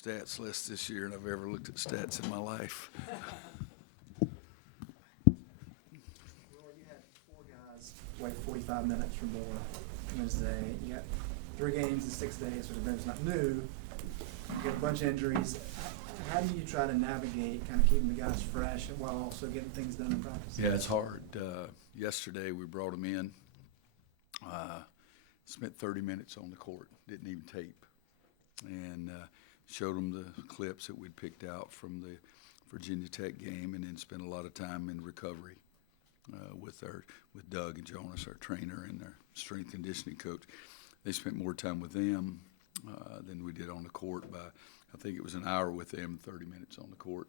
stats less this year than I've ever looked at stats in my life. Roy, you had 4 guys wait 45 minutes or more Wednesday. You got 3 games in 6 days, so the game's not new. You got a bunch of injuries. How do you try to navigate kind of keeping the guys fresh while also getting things done in practice? Yeah, it's hard. Yesterday we brought them in, spent 30 minutes on the court, didn't even tape, and showed them the clips that we'd picked out from the Virginia Tech game, and then spent a lot of time in recovery with Doug and Jonas, our trainer, and our strength conditioning coach. They spent more time with them than we did on the court by, I think it was an hour with them, 30 minutes on the court.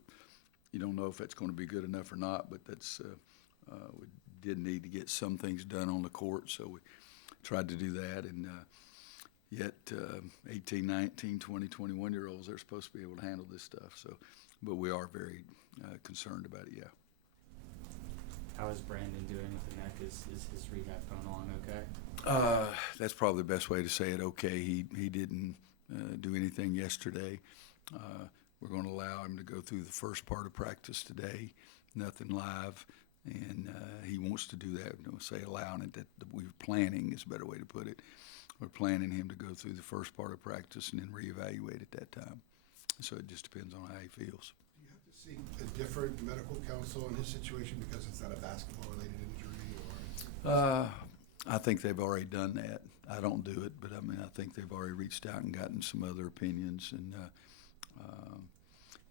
You don't know if that's going to be good enough or not, but that's we did need to get some things done on the court, so we tried to do that. And yet 18, 19, 20, 21-year-olds, they're supposed to be able to handle this stuff. So, but we are very concerned about it, yeah. How is Brandon doing with the neck? Is his rehab going along okay? That's probably the best way to say it. Okay, he didn't do anything yesterday. We're going to allow him to go through the first part of practice today, nothing live, and he wants to do that. Say allowing it, that we're planning is a better way to put it. We're planning him to go through the first part of practice and then reevaluate at that time. So it just depends on how he feels. Do you have to seek a different medical counsel in his situation because it's not a basketball-related injury, or? I think they've already done that. I don't do it, but I mean, I think they've already reached out and gotten some other opinions. And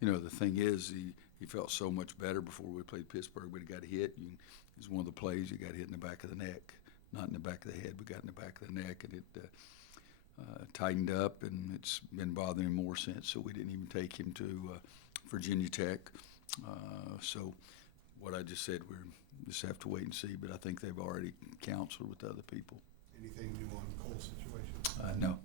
you know, the thing is, he felt so much better before we played Pittsburgh, but he got hit. It's one of the plays, you got hit in the back of the neck, not in the back of the head, but got in the back of the neck, and it tightened up, and it's been bothering him more since. So we didn't even take him to Virginia Tech. So what I just said, we just have to wait and see. But I think they've already counseled with other people. Anything new on Cole's situation? No.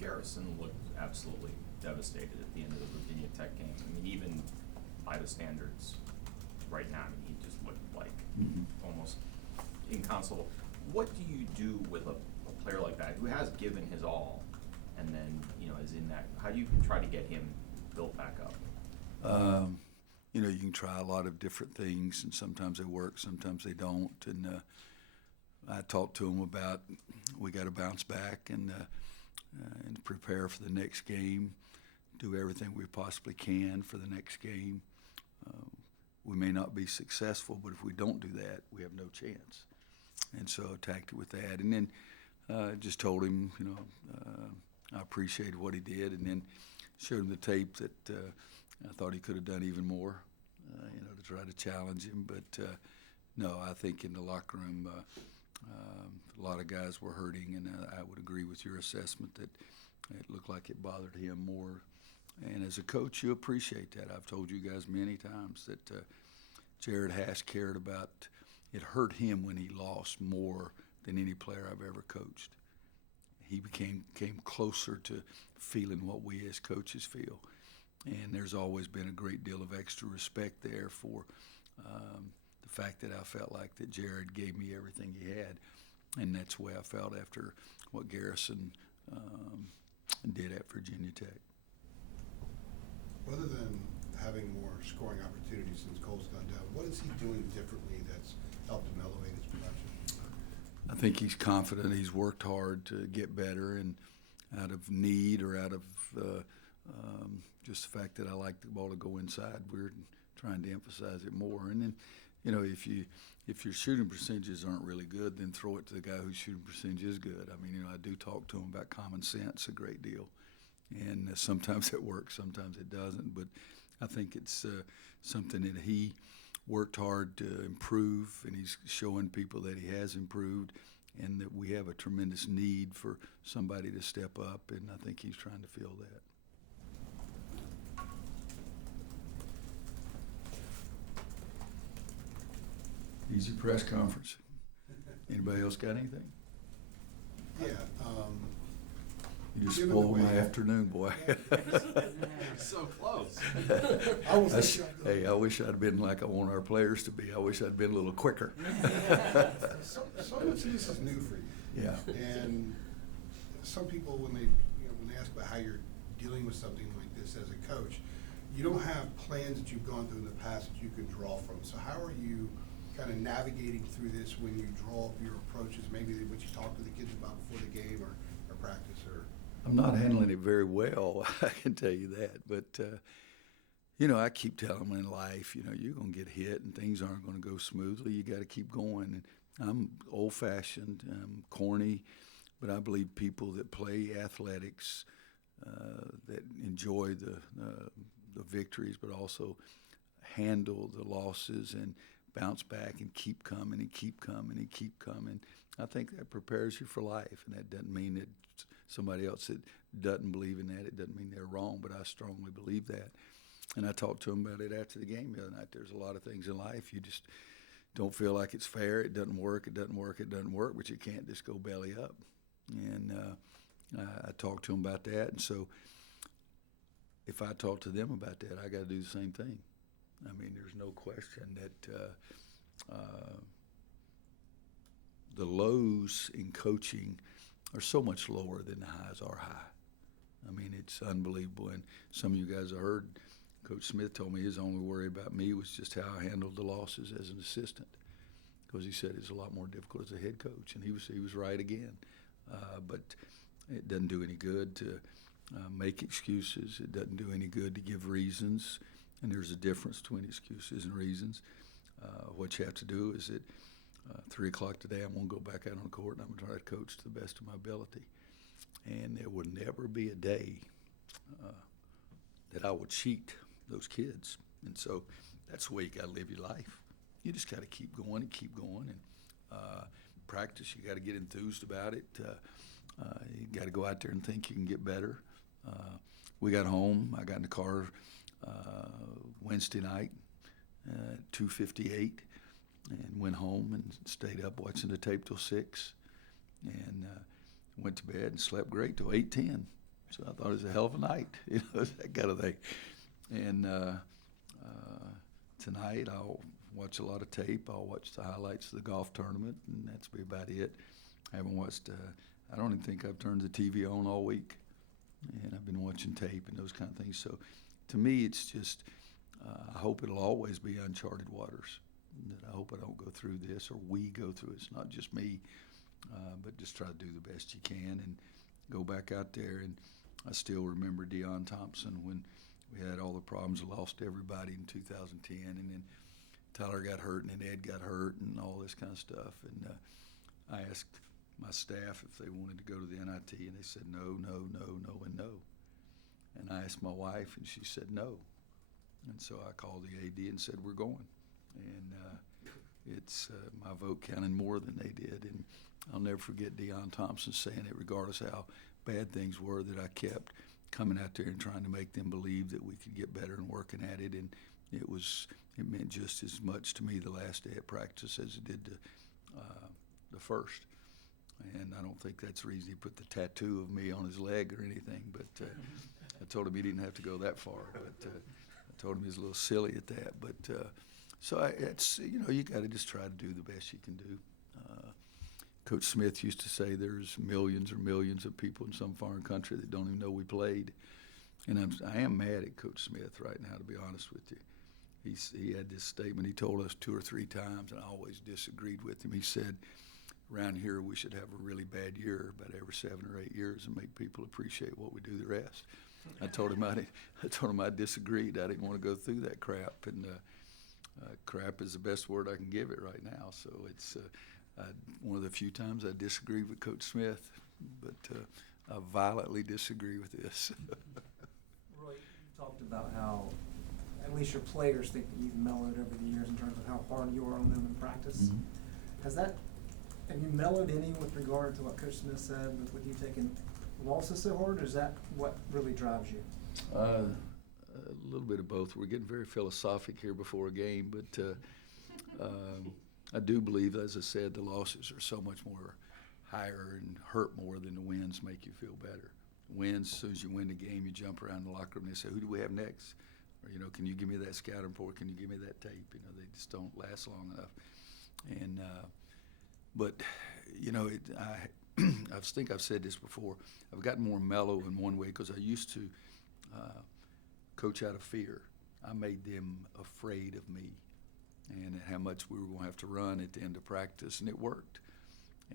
Garrison looked absolutely devastated at the end of the Virginia Tech game. I mean, even by the standards right now, I mean, he just looked like almost inconsolable. What do you do with a player like that who has given his all, and then, you know, is in that? How do you try to get him built back up? You know, you can try a lot of different things, and sometimes they work, sometimes they don't. And I talked to him about we got to bounce back and prepare for the next game, do everything we possibly can for the next game. We may not be successful, but if we don't do that, we have no chance. And so I attacked it with that. And then just told him, you know, I appreciated what he did, and then showed him the tape that I thought he could have done even more, you know, to try to challenge him. But no, I think in the locker room, a lot of guys were hurting, and I would agree with your assessment that it looked like it bothered him more. And as a coach, you appreciate that. I've told you guys many times that Jared Hash cared about. It hurt him when he lost more than any player I've ever coached. He came closer to feeling what we as coaches feel. And there's always been a great deal of extra respect there for the fact that I felt like that Jared gave me everything he had. And that's the way I felt after what Garrison did at Virginia Tech. Other than having more scoring opportunities since Cole's gone down, what is he doing differently that's helped him elevate his production? I think he's confident. He's worked hard to get better, and out of need or out of just the fact that I like the ball to go inside, we're trying to emphasize it more. And then, you know, if your shooting percentages aren't really good, then throw it to the guy whose shooting percentage is good. I mean, you know, I do talk to him about common sense a great deal, and sometimes it works, sometimes it doesn't. But I think it's something that he worked hard to improve, and he's showing people that he has improved, and that we have a tremendous need for somebody to step up, and I think he's trying to fill that. Easy press conference. Anybody else got anything? Yeah. You just spoiled my afternoon, boy. So close. Hey, I wish I'd been like I want our players to be. I wish I'd been a little quicker. So much of this is new for you. Yeah. And some people, when they ask about how you're dealing with something like this as a coach, you don't have plans that you've gone through in the past that you can draw from. So how are you kind of navigating through this when you draw up your approaches, maybe what you talk to the kids about before the game or practice? Or I'm not handling it very well, I can tell you that. But, I keep telling them in life, you're going to get hit and things aren't going to go smoothly. You got to keep going. And I'm old-fashioned, I'm corny, but I believe people that play athletics, that enjoy the victories, but also handle the losses and bounce back and keep coming and keep coming and keep coming. I think that prepares you for life, and that doesn't mean that somebody else that doesn't believe in that, it doesn't mean they're wrong, but I strongly believe that. And I talked to them about it after the game the other night. There's a lot of things in life you just don't feel like it's fair. It doesn't work. It doesn't work. It doesn't work. But you can't just go belly up. And I talked to them about that. And so if I talk to them about that, I got to do the same thing. I mean, there's no question that the lows in coaching are so much lower than the highs are high. I mean, it's unbelievable. And some of you guys have heard Coach Smith told me his only worry about me was just how I handled the losses as an assistant, because he said it's a lot more difficult as a head coach, and he was right again. But it doesn't do any good to make excuses. It doesn't do any good to give reasons, and there's a difference between excuses and reasons. What you have to do is at 3 o'clock today, I'm going to go back out on the court, and I'm going to try to coach to the best of my ability. And there will never be a day that I will cheat those kids. And so that's the way you got to live your life. You just got to keep going and keep going. And practice, you got to get enthused about it. You got to go out there and think you can get better. We got home. I got in the car Wednesday night at 2:58 and went home and stayed up watching the tape till 6. And went to bed and slept great till 8:10. So I thought it was a hell of a night, that kind of thing. And tonight I'll watch a lot of tape. I'll watch the highlights of the golf tournament, and that's be about it. I haven't watched. I don't even think I've turned the TV on all week, and I've been watching tape and those kind of things. So, to me, it's just. I hope it'll always be uncharted waters. That I hope I don't go through this, or we go through it. It's not just me. But just try to do the best you can and go back out there. And I still remember Deion Thompson when we had all the problems, lost everybody in 2010, and then Tyler got hurt, and then Ed got hurt, and all this kind of stuff. And I asked my staff if they wanted to go to the NIT, and they said no, no, no, no, and no. And I asked my wife, and she said no. And so I called the AD and said, we're going. And it's my vote counted more than they did. And I'll never forget Deion Thompson saying it, regardless of how bad things were, that I kept coming out there and trying to make them believe that we could get better and working at it. And it meant just as much to me the last day of practice as it did the first. And I don't think that's the reason he put the tattoo of me on his leg or anything, but I told him he didn't have to go that far. But I told him he was a little silly at that. But it's, you got to just try to do the best you can do. Coach Smith used to say there's millions or millions of people in some foreign country that don't even know we played. And I am mad at Coach Smith right now, to be honest with you. He had this statement he told us 2 or 3 times, and I always disagreed with him. He said, around here we should have a really bad year about every 7 or 8 years and make people appreciate what we do the rest. I told him I disagreed. I didn't want to go through that crap, and crap is the best word I can give it right now. So it's one of the few times I disagree with Coach Smith, but I violently disagree with this. Roy, you talked about how at least your players think that you've mellowed over the years in terms of how hard you are on them in practice. Mm-hmm. Have you mellowed any with regard to what Coach Smith said with you taking losses so hard, or is that what really drives you? A little bit of both. We're getting very philosophic here before a game, but I do believe, as I said, the losses are so much more higher and hurt more than the wins make you feel better. Wins, as soon as you win the game, you jump around the locker room and they say, who do we have next? Or, can you give me that scouting report? Can you give me that tape? They just don't last long enough. And but I think I've said this before, I've gotten more mellow in one way because I used to coach out of fear. I made them afraid of me and how much we were going to have to run at the end of practice, and it worked.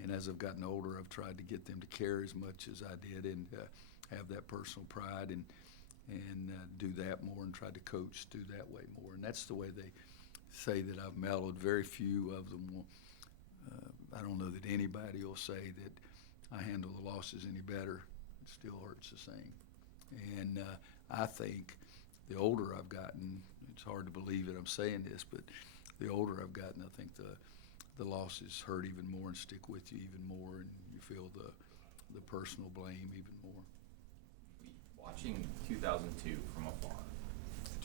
And as I've gotten older, I've tried to get them to care as much as I did and have that personal pride and do that more and try to coach do that way more. And that's the way they say that I've mellowed. Very few of them will, I don't know that anybody will say that I handle the losses any better. It still hurts the same. And I think the older I've gotten, it's hard to believe that I'm saying this, but the older I've gotten, I think the losses hurt even more and stick with you even more, and you feel the personal blame even more. Watching 2002 from afar.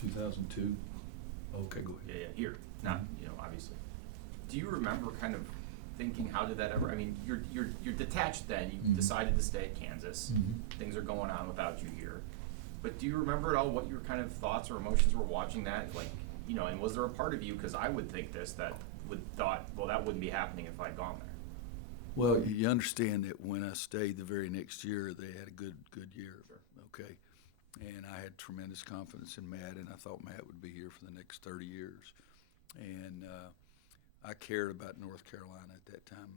2002? Okay, go ahead. Yeah, here, not, obviously. Do you remember kind of thinking, how did that ever, I mean, you're detached then, you decided to stay at Kansas, things are going on without you here, but do you remember at all what your kind of thoughts or emotions were watching that, like, and was there a part of you, because I would think this, that thought, well, that wouldn't be happening if I'd gone there? Well, you understand that when I stayed the very next year, they had a good year. Sure. Okay. And I had tremendous confidence in Matt, and I thought Matt would be here for the next 30 years. And I cared about North Carolina at that time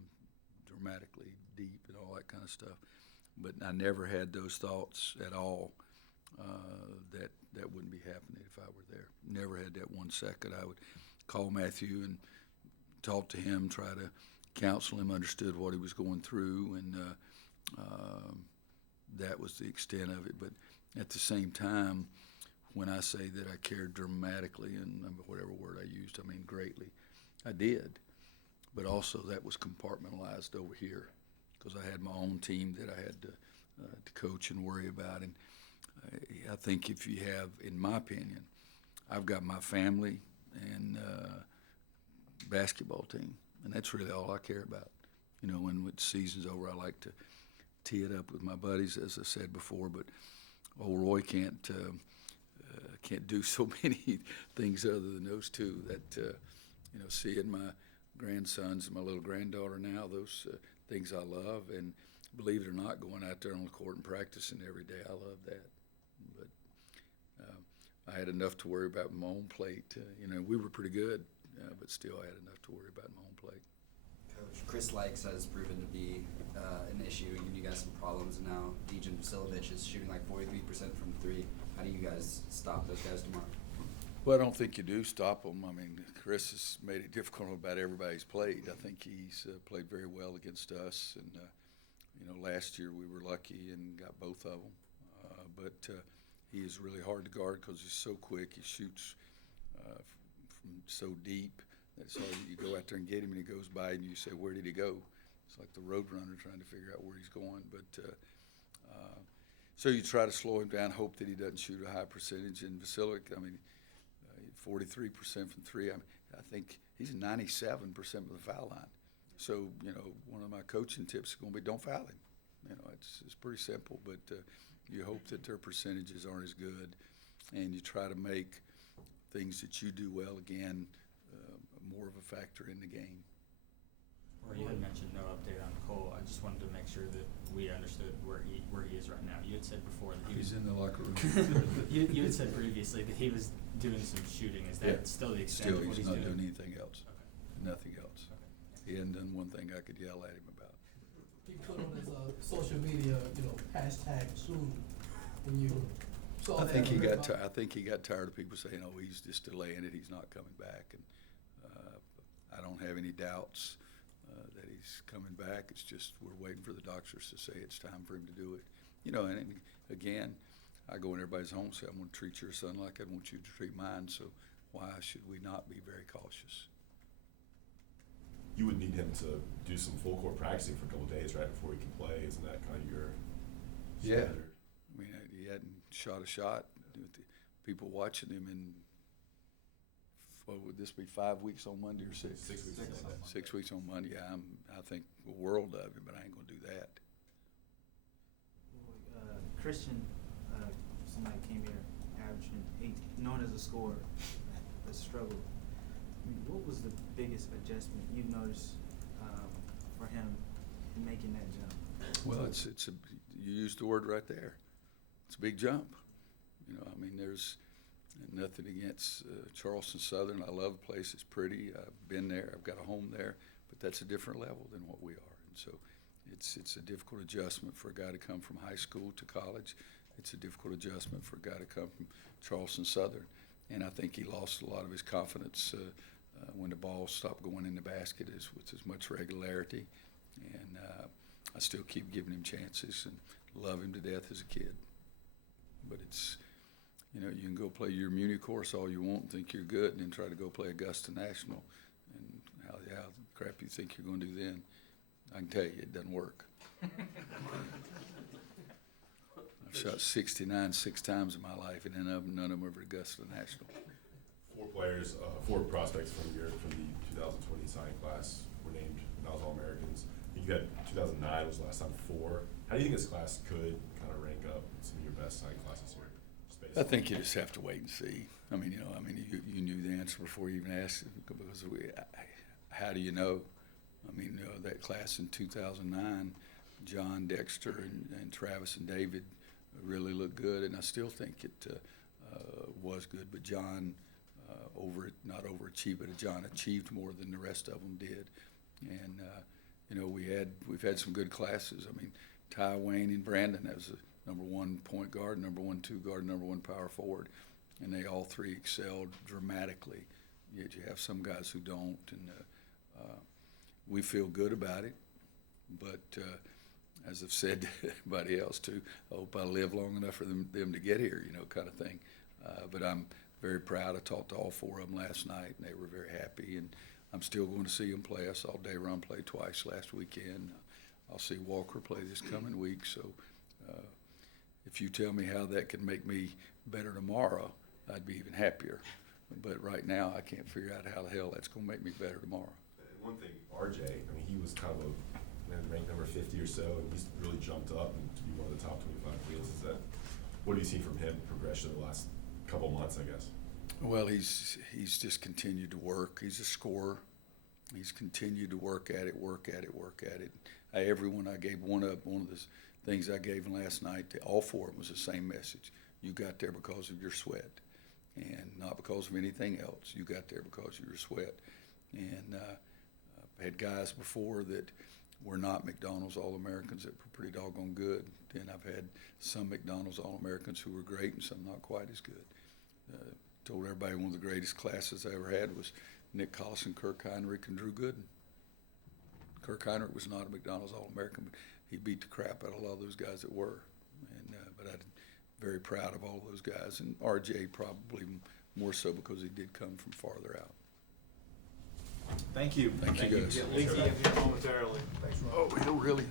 dramatically deep and all that kind of stuff. But I never had those thoughts at all that wouldn't be happening if I were there. Never had that 1 second. I would call Matthew and talk to him, try to counsel him, understood what he was going through, and that was the extent of it. But at the same time, when I say that I cared dramatically, and whatever word I used, I mean greatly, I did. But also that was compartmentalized over here because I had my own team that I had to coach and worry about. And I think if you have, in my opinion, I've got my family and basketball team, and that's really all I care about. When the season's over, I like to tee it up with my buddies, as I said before, but old Roy can't do so many things other than those two. That seeing my grandsons and my little granddaughter now, those things I love, and believe it or not, going out there on the court and practicing every day, I love that. But I had enough to worry about my own plate. We were pretty good, but still I had enough to worry about my own plate. Coach, Chris Likes has proven to be an issue and giving you guys some problems, and now Dejan Vasilovic is shooting like 43% from three. How do you guys stop those guys tomorrow? Well, I don't think you do stop them. I mean, Chris has made it difficult about everybody's played. I think he's played very well against us, and last year we were lucky and got both of them. But he is really hard to guard because he's so quick. He shoots from so deep that it's hard. You go out there and get him, and he goes by, and you say, "Where did he go?" It's like the road runner trying to figure out where he's going. But so you try to slow him down, hope that he doesn't shoot a high percentage. And Vasilic, 43% from three. I think he's 97% of the foul line. So one of my coaching tips is going to be don't foul him. It's pretty simple, but you hope that their percentages aren't as good, and you try to make things that you do well again more of a factor in the game. Or you had mentioned no update on Cole. I just wanted to make sure that we understood where he is right now. You had said before that he was in the locker room. you had said previously that he was doing some shooting. Is that still the extent of what he's doing? Still, he's not doing anything else. Okay. Nothing else. Okay. He hadn't done one thing I could yell at him about. He put on his social media, hashtag soon. When you saw I that, think he read got. about- I think he got tired of people saying, "Oh, he's just delaying it. He's not coming back." And I don't have any doubts that he's coming back. It's just we're waiting for the doctors to say it's time for him to do it. And again, I go in everybody's home and say, "I'm going to treat your son like I want you to treat mine." So why should we not be very cautious? You would need him to do some full court practicing for a couple of days right before he can play. Isn't that kind of your standard? I mean, he hadn't shot a shot with the people watching him in, what would this be, 5 weeks on Monday or 6? 6 weeks. 6 weeks on Monday. I think the world of him, but I ain't gonna do that. Christian, somebody came here averaging 8, known as a scorer, a struggle. I mean, what was the biggest adjustment you've noticed for him in making that jump? Well, you used the word right there. It's a big jump. You know, I mean, there's nothing against Charleston Southern. I love the place. It's pretty. I've been there. I've got a home there. But that's a different level than what we are. And so it's a difficult adjustment for a guy to come from high school to college. It's a difficult adjustment for a guy to come from Charleston Southern. And I think he lost a lot of his confidence when the ball stopped going in the basket with as much regularity. And I still keep giving him chances and love him to death as a kid. But it's, you know, you can go play your Muni course all you want and think you're good, and then try to go play Augusta National, and how crap you think you're going to do then. I can tell you, it doesn't work. I've shot 69 6 times in my life, and none of them are at Augusta National. 4 players, 4 prospects from the 2020 signing class were named Niles All-Americans. I think you had 2009 was the last time 4. How do you think this class could kind of rank up some of your best signing classes here? I think you just have to wait and see. I mean, you knew the answer before you even asked it, because how do you know? I mean, that class in 2009, John, Dexter, and Travis and David really looked good, and I still think it was good. But John not overachieved, but John achieved more than the rest of them did. And we've had some good classes. I mean, Ty, Wayne, and Brandon, that was the number 1 point guard, number 1 2 guard, number 1 power forward, and they all 3 excelled dramatically. Yet you have some guys who don't, and we feel good about it. But as I've said to everybody else too, I hope I live long enough for them to get here, kind of thing. But I'm very proud. I talked to all 4 of them last night, and they were very happy. And I'm still going to see them play. I saw Dayron play twice last weekend. I'll see Walker play this coming week. So if you tell me how that can make me better tomorrow, I'd be even happier. But right now, I can't figure out how the hell that's going to make me better tomorrow. And one thing, RJ, I mean, he was kind of ranked number 50 or so, and he's really jumped up and to be one of the top 25 wheels. What do you see from him progression the last couple months, I guess? Well, he's just continued to work. He's a scorer. He's continued to work at it. Everyone I gave one of the things I gave him last night to all 4 of them was the same message. You got there because of your sweat, and not because of anything else. You got there because of your sweat. And I've had guys before that were not McDonald's All-Americans that were pretty doggone good. Then I've had some McDonald's All-Americans who were great and some not quite as good. Told everybody one of the greatest classes I ever had was Nick Collison, Kirk Heinrich, and Drew Gooden. Kirk Heinrich was not a McDonald's All-American, but he beat the crap out of a lot of those guys that were. And but I'm very proud of all those guys, and RJ probably more so because he did come from farther out. Thank you. Thank you, guys. Momentarily. Oh, really?